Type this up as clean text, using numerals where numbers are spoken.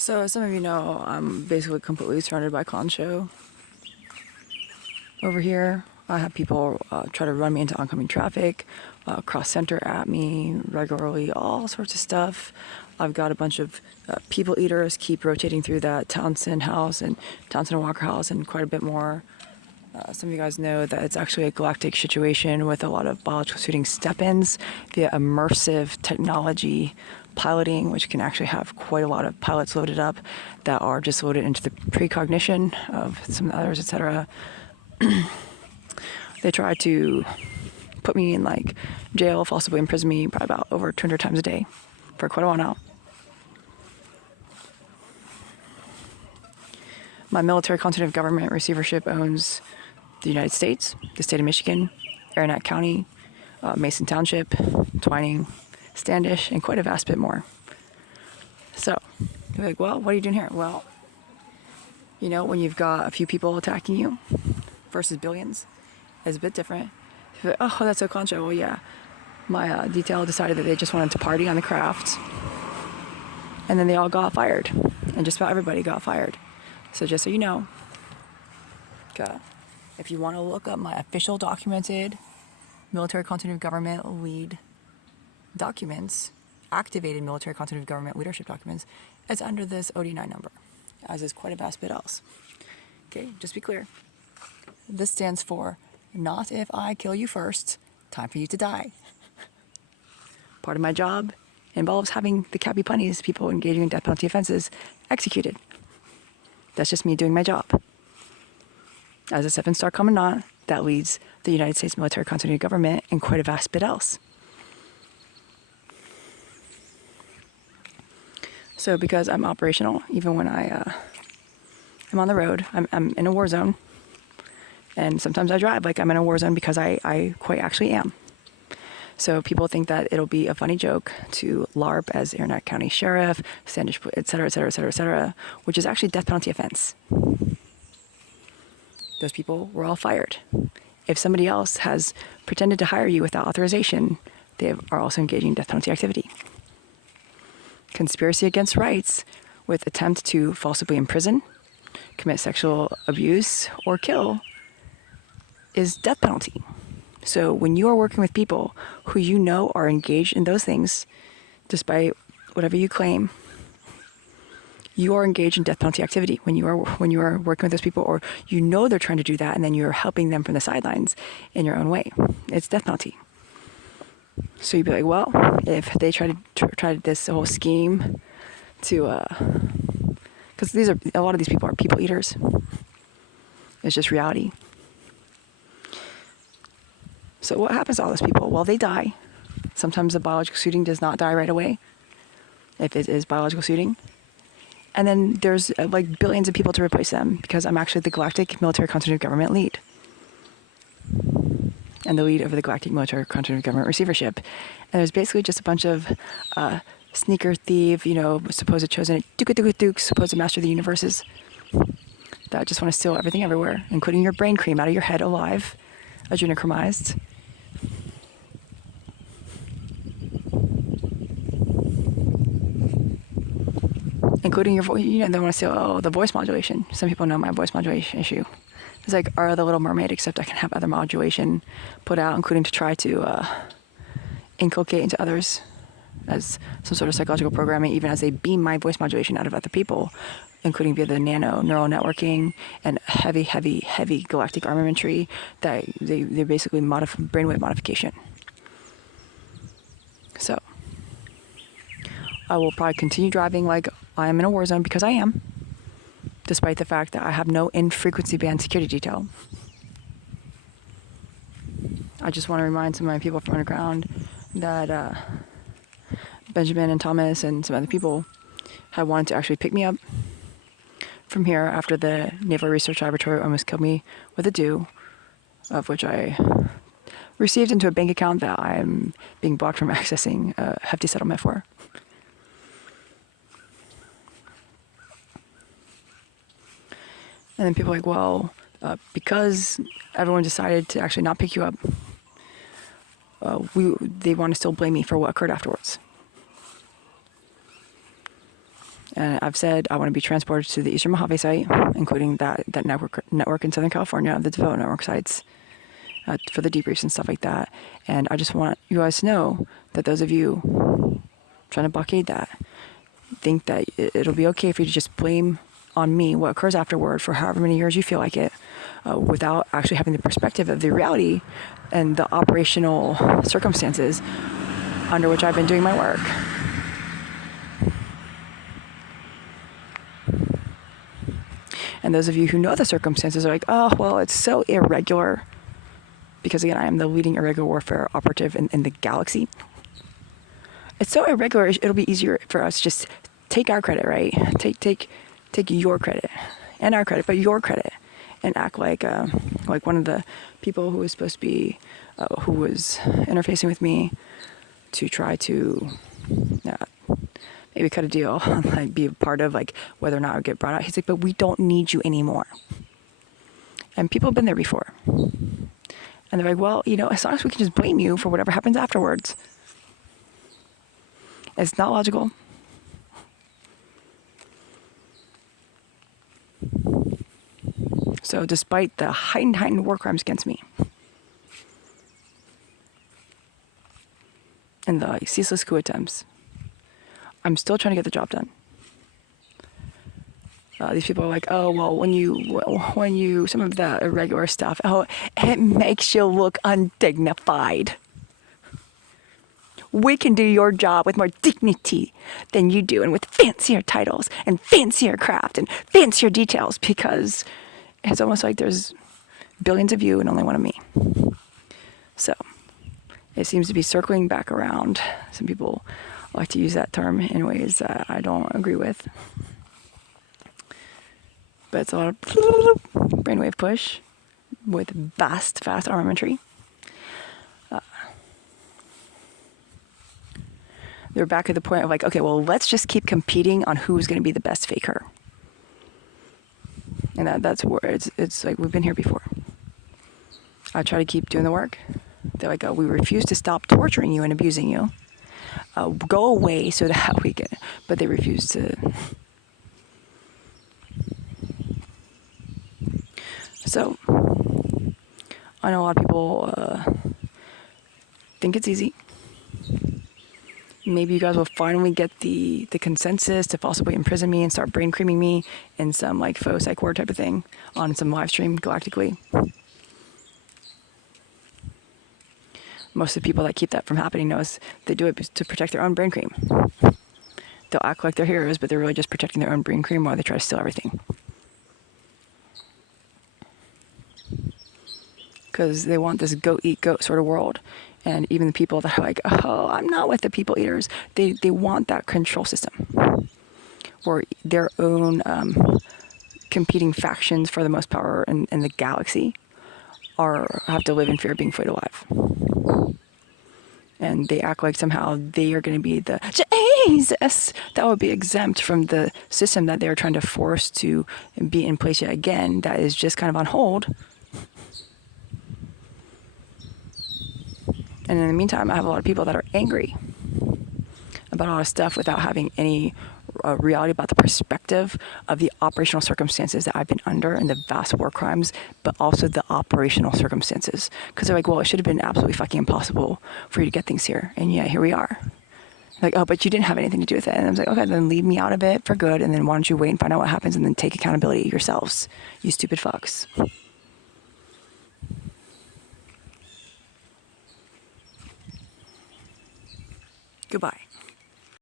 So as some of you know, I'm basically completely surrounded by con show over here. I have people try to run me into oncoming traffic, cross center at me regularly, all sorts of stuff. I've got a bunch of people eaters keep rotating through that Townsend house and Townsend Walker house and quite a bit more. Some of you guys know that it's actually a galactic situation with a lot of biological suiting step-ins via immersive technology piloting, which can actually have quite a lot of pilots loaded up that are just loaded into the precognition of some others, etc. They try to put me in like jail, forcibly imprison me probably about over 200 times a day for quite a while now. My military consultative government receivership owns the United States, the state of Michigan, Arenac County, Mason Township, Twining, Standish, and quite a vast bit more. So, you're like, well, what are you doing here? Well, you know, when you've got a few people attacking you versus billions, it's a bit different. Like, oh, that's so contra. Well, yeah, my detail decided that they just wanted to party on the craft, and then they all got fired, and just about everybody got fired. So just so you know, if you want to look up my official documented military continuity government lead documents, activated military continuity government leadership documents, it's under this OD9 number, as is quite a vast bit else. Okay, just be clear. This stands for not if I kill you first, time for you to die. Part of my job involves having the cappy punnies, people engaging in death penalty offenses, executed. That's just me doing my job. As a 7-star commandant, that leads the United States military continuity government and quite a vast bit else. So because I'm operational, even when I'm on the road, I'm in a war zone. And sometimes I drive like I'm in a war zone because I quite actually am. So people think that it'll be a funny joke to LARP as Arenac County Sheriff, Standish, et cetera, et cetera, et cetera, et cetera, which is actually death penalty offense. Those people were all fired. If somebody else has pretended to hire you without authorization, they are also engaging in death penalty activity. Conspiracy against rights with attempt to falsely imprison, commit sexual abuse, or kill is death penalty. So when you are working with people who you know are engaged in those things, despite whatever you claim, you are engaged in death penalty activity when you are working with those people, or you know they're trying to do that, and then you're helping them from the sidelines in your own way. It's death penalty. So you'd be like, well, if they try this whole scheme to, because a lot of these people are people eaters. It's just reality. So what happens to all those people? Well, they die. Sometimes the biological suiting does not die right away, if it is biological suiting. And then there's like billions of people to replace them because I'm actually the Galactic Military Continuity Government lead. And the lead over the Galactic Military Continuity Government receivership. And there's basically just a bunch of sneaker thief, supposed chosen dukes, supposed master of the universes that just want to steal everything everywhere, including your brain cream out of your head alive, adrenochromized. Including your voice, they want to steal, the voice modulation. Some people know my voice modulation issue. It's like the Little Mermaid, except I can have other modulation put out, including to try to inculcate into others as some sort of psychological programming, even as they beam my voice modulation out of other people, including via the nano neural networking and heavy, heavy, heavy galactic armamentry that they're basically brainwave modification. So I will probably continue driving like I am in a war zone because I am, despite the fact that I have no in-frequency band security detail. I just want to remind some of my people from underground that Benjamin and Thomas and some other people had wanted to actually pick me up from here after the Naval Research Laboratory almost killed me with a due, of which I received into a bank account that I'm being blocked from accessing a hefty settlement for. And then people are like, well, because everyone decided to actually not pick you up, they want to still blame me for what occurred afterwards. And I've said I want to be transported to the Eastern Mojave site, including that network in Southern California, the development network sites, for the debriefs and stuff like that. And I just want you guys to know that those of you trying to blockade that think that it'll be okay for you to just blame on me what occurs afterward for however many years you feel like it, without actually having the perspective of the reality and the operational circumstances under which I've been doing my work. And those of you who know the circumstances are like, oh, well, it's so irregular. Because again, I am the leading irregular warfare operative in the galaxy. It's so irregular, it'll be easier for us just take our credit, right? Take your credit and our credit, but your credit, and act like one of the people who was supposed to be, who was interfacing with me to try to maybe cut a deal, like be a part of like whether or not I would get brought out. He's like, but we don't need you anymore. And people have been there before. And they're like, well, as long as we can just blame you for whatever happens afterwards. It's not logical. So despite the heightened war crimes against me, and the ceaseless coup attempts, I'm still trying to get the job done. These people are like, oh, well, when you, some of the irregular stuff, oh, it makes you look undignified. We can do your job with more dignity than you do, and with fancier titles and fancier craft and fancier details, because it's almost like there's billions of you and only one of me. So it seems to be circling back around. Some people like to use that term in ways I don't agree with. But it's a lot of brainwave push with fast armamentry. They're back at the point of like, okay, well, let's just keep competing on who's going to be the best faker. And that's where it's like, we've been here before. I try to keep doing the work. They're like, oh, we refuse to stop torturing you and abusing you. Go away so that we can, but they refuse to. So, I know a lot of people think it's easy. Maybe you guys will finally get the consensus to possibly imprison me and start brain creaming me in some like faux psych ward type of thing on some live stream galactically. Most of the people that keep that from happening knows they do it to protect their own brain cream. They'll act like they're heroes, but they're really just protecting their own brain cream while they try to steal everything. Because they want this goat eat goat sort of world. And even the people that are like, oh, I'm not with the people eaters, they want that control system where their own competing factions for the most power in the galaxy have to live in fear of being flayed alive. And they act like somehow they are going to be the Jesus that would be exempt from the system that they're trying to force to be in place yet again, that is just kind of on hold. And in the meantime, I have a lot of people that are angry about all this stuff without having any reality about the perspective of the operational circumstances that I've been under and the vast war crimes, but also the operational circumstances. Because they're like, well, it should have been absolutely fucking impossible for you to get things here. And yet, here we are. Like, oh, but you didn't have anything to do with it. And I was like, okay, then leave me out of it for good. And then why don't you wait and find out what happens and then take accountability yourselves, you stupid fucks. Goodbye.